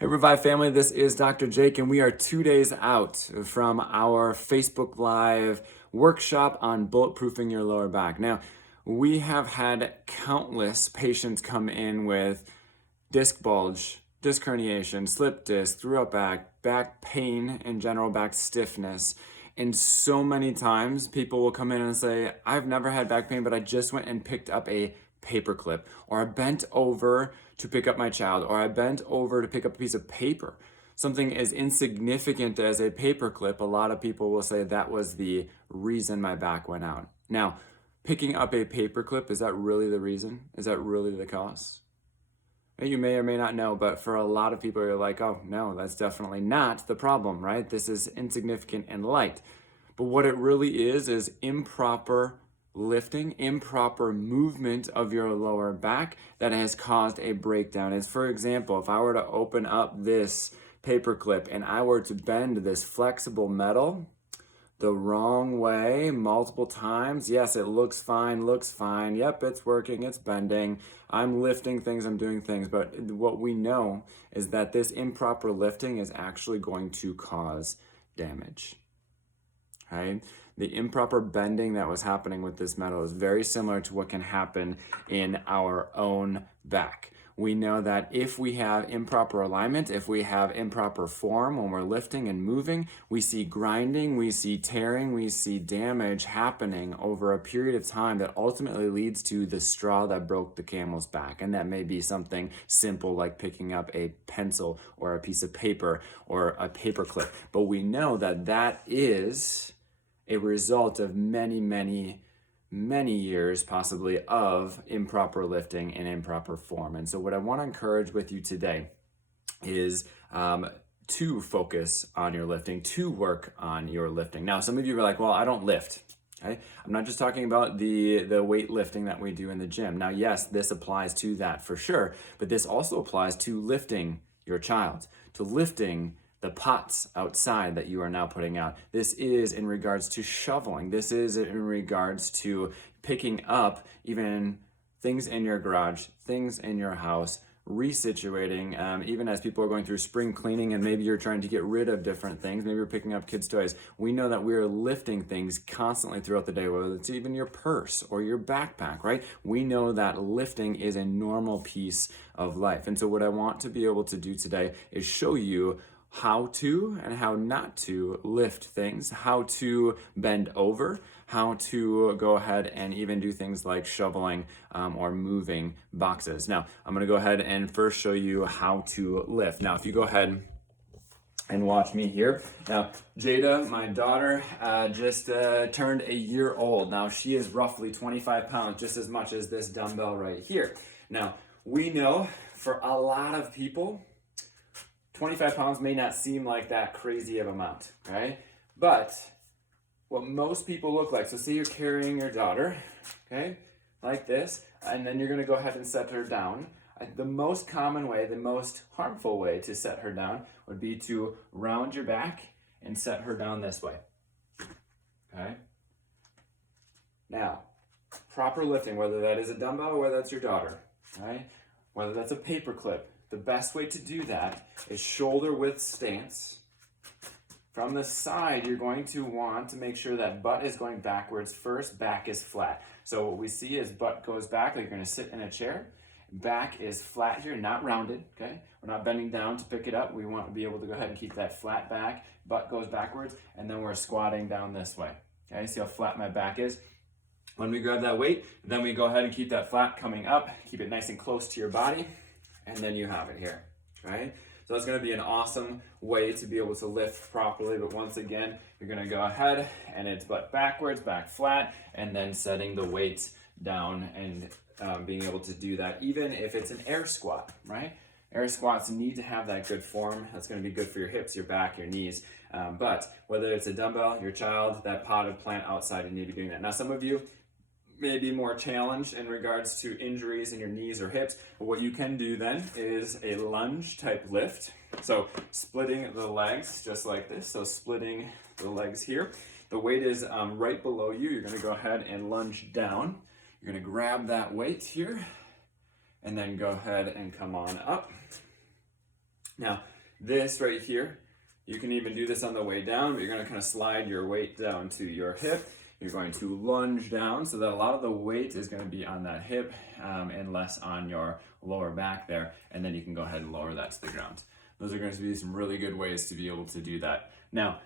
Hey Revive family, this is Dr. Jake, and we are 2 days out from our Facebook Live workshop on bulletproofing your lower back. Now, we have had countless patients come in with disc bulge, disc herniation, slip disc, throughout back pain in general, back stiffness. And so many times people will come in and say, I've never had back pain, but I just went and picked up a paperclip, or I bent over to pick up my child, or I bent over to pick up a piece of paper. Something as insignificant as a paperclip, a lot of people will say that was the reason my back went out. Now, picking up a paperclip, is that really the reason? Is that really the cause? You may or may not know, but for a lot of people, you're like, oh, no, that's definitely not the problem, right? This is insignificant and light. But what it really is improper lifting, improper movement of your lower back that has caused a breakdown. As for example, if I were to open up this paperclip and I were to bend this flexible metal the wrong way multiple times, yes, it looks fine, yep, it's working, it's bending, I'm lifting things, I'm doing things, but what we know is that this improper lifting is actually going to cause damage. Right? The improper bending that was happening with this metal is very similar to what can happen in our own back. We know that if we have improper alignment, if we have improper form when we're lifting and moving, we see grinding, we see tearing, we see damage happening over a period of time that ultimately leads to the straw that broke the camel's back. And that may be something simple like picking up a pencil or a piece of paper or a paper clip. But we know that that is a result of many years possibly of improper lifting and improper form. And so what I want to encourage with you today is to focus on your lifting, to work on your lifting. Now, some of you are like, well, I don't lift. Okay? I'm not just talking about the weightlifting that we do in the gym. Now, yes, this applies to that for sure, but this also applies to lifting your child, to lifting the pots outside that you are now putting out. This is in regards to shoveling. This is in regards to picking up even things in your garage, things in your house, resituating, even as people are going through spring cleaning and maybe you're trying to get rid of different things, maybe you're picking up kids' toys. We know that we're lifting things constantly throughout the day, whether it's even your purse or your backpack, right? We know that lifting is a normal piece of life. And so what I want to be able to do today is show you how to and how not to lift things, how to bend over, how to go ahead and even do things like shoveling or moving boxes. Now, I'm going to go ahead and first show you how to lift. Now, if you go ahead and watch me here. Now, Jada, my daughter, just turned a year old. Now, she is roughly 25 pounds, just as much as this dumbbell right here. Now, we know for a lot of people, 25 pounds may not seem like that crazy of amount, right? But what most people look like, so say you're carrying your daughter, okay, like this, and then you're gonna go ahead and set her down. The most common way, the most harmful way to set her down would be to round your back and set her down this way, okay? Now, proper lifting, whether that is a dumbbell or whether that's your daughter, right? Whether that's a paper clip, the best way to do that is shoulder width stance. From the side, you're going to want to make sure that butt is going backwards first, back is flat. So what we see is butt goes back, like you're gonna sit in a chair. Back is flat here, not rounded, okay? We're not bending down to pick it up. We want to be able to go ahead and keep that flat back. Butt goes backwards, and then we're squatting down this way, okay? See how flat my back is? When we grab that weight, then we go ahead and keep that flat coming up, keep it nice and close to your body, and then you have it here, right? So that's gonna be an awesome way to be able to lift properly, but once again, you're gonna go ahead and it's butt backwards, back flat, and then setting the weights down and being able to do that, even if it's an air squat, right? Air squats need to have that good form. That's gonna be good for your hips, your back, your knees. But whether it's a dumbbell, your child, that potted plant outside, you need to be doing that. Now, some of you may be more challenged in regards to injuries in your knees or hips, but what you can do then is a lunge type lift. So splitting the legs just like this. So splitting the legs here. The weight is right below you. You're gonna go ahead and lunge down. You're gonna grab that weight here and then go ahead and come on up. Now, this right here, you can even do this on the way down, but you're gonna kind of slide your weight down to your hip. You're going to lunge down so that a lot of the weight is gonna be on that hip and less on your lower back there. And then you can go ahead and lower that to the ground. Those are going to be some really good ways to be able to do that. Now,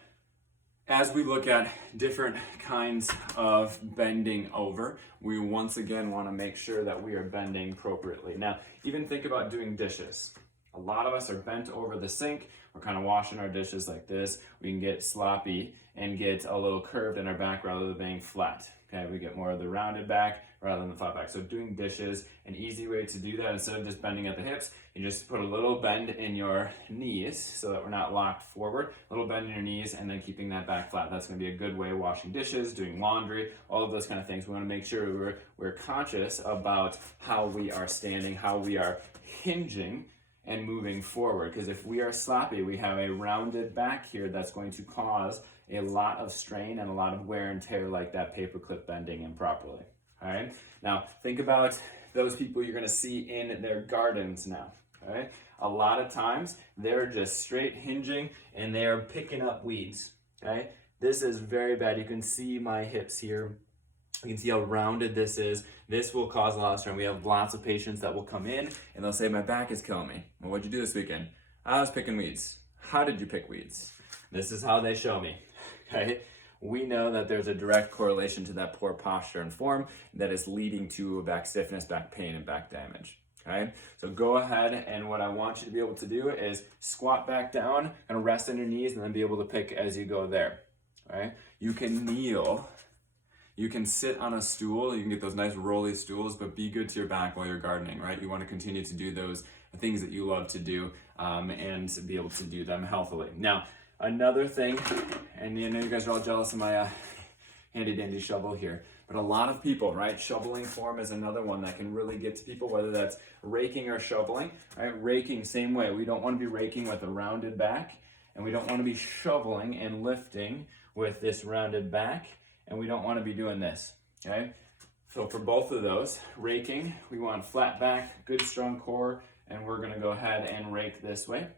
as we look at different kinds of bending over, we once again want to make sure that we are bending appropriately. Now, even think about doing dishes. A lot of us are bent over the sink. We're kind of washing our dishes like this. We can get sloppy and get a little curved in our back rather than being flat. Okay, we get more of the rounded back rather than the flat back. So doing dishes, an easy way to do that, instead of just bending at the hips, you just put a little bend in your knees so that we're not locked forward, a little bend in your knees, and then keeping that back flat. That's gonna be a good way of washing dishes, doing laundry, all of those kind of things. We wanna make sure we're conscious about how we are standing, how we are hinging and moving forward. Because if we are sloppy, we have a rounded back here that's going to cause a lot of strain and a lot of wear and tear, like that paperclip bending improperly. All right. Now think about those people you're going to see in their gardens now. All right. A lot of times they're just straight hinging and they're picking up weeds. Okay. This is very bad. You can see my hips here. You can see how rounded this is. This will cause a lot of strain. We have lots of patients that will come in and they'll say, my back is killing me. Well, what'd you do this weekend? I was picking weeds. How did you pick weeds? This is how they show me. Okay. We know that there's a direct correlation to that poor posture and form that is leading to back stiffness, back pain, and back damage. Okay, so go ahead, and what I want you to be able to do is squat back down and rest on your knees and then be able to pick as you go there. All right, you can kneel, you can sit on a stool, you can get those nice rolly stools, but be good to your back while you're gardening, right? You want to continue to do those things that you love to do and be able to do them healthily. Now, another thing, and I know you guys are all jealous of my handy dandy shovel here, but a lot of people, right? Shoveling form is another one that can really get to people, whether that's raking or shoveling, right? Raking, same way. We don't want to be raking with a rounded back, and we don't want to be shoveling and lifting with this rounded back, and we don't want to be doing this, okay? So for both of those, raking, we want flat back, good strong core, and we're going to go ahead and rake this way.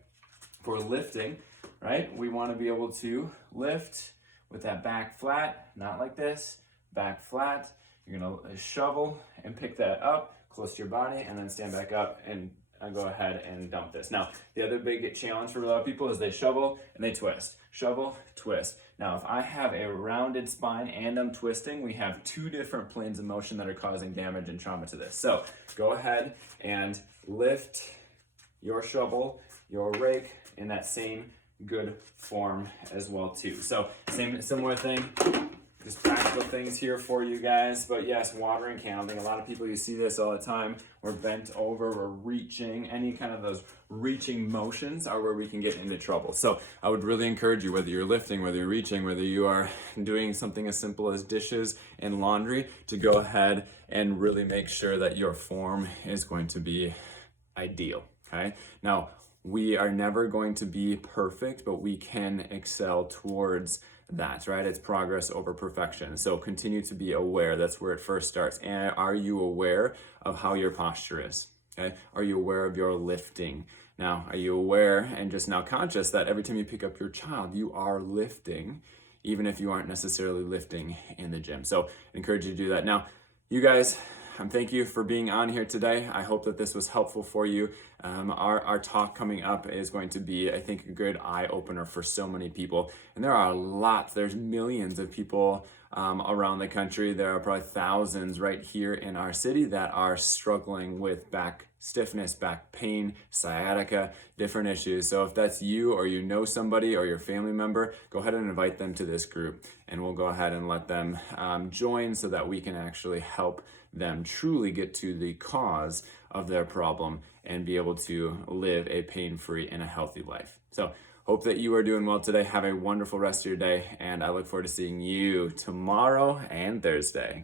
For lifting, right, we want to be able to lift with that back flat, not like this, back flat. You're going to shovel and pick that up close to your body and then stand back up and go ahead and dump this. Now, the other big challenge for a lot of people is they shovel and they twist. Shovel, twist. Now, if I have a rounded spine and I'm twisting, we have two different planes of motion that are causing damage and trauma to this. So go ahead and lift your shovel, your rake in that same good form as well too. So similar thing, just practical things here for you guys. But yes, watering can. I think a lot of people, you see this all the time. We're bent over, we're reaching. Any kind of those reaching motions are where we can get into trouble. So I would really encourage you, whether you're lifting, whether you're reaching, whether you are doing something as simple as dishes and laundry, to go ahead and really make sure that your form is going to be ideal. Okay. Now, we are never going to be perfect, but we can excel towards that, right? It's progress over perfection. So continue to be aware. That's where it first starts. And are you aware of how your posture is? Okay. Are you aware of your lifting? Now, are you aware and just now conscious that every time you pick up your child, you are lifting, even if you aren't necessarily lifting in the gym? So I encourage you to do that. Now, you guys, thank you for being on here today. I hope that this was helpful for you. Our talk coming up is going to be, I think, a good eye opener for so many people. And there are lots, there's millions of people around the country. There are probably thousands right here in our city that are struggling with back stiffness, back pain, sciatica, different issues. So if that's you, or you know somebody or your family member, go ahead and invite them to this group, and we'll go ahead and let them join so that we can actually help them truly get to the cause of their problem and be able to live a pain-free and a healthy life. So hope that you are doing well today. Have a wonderful rest of your day, and I look forward to seeing you tomorrow and Thursday.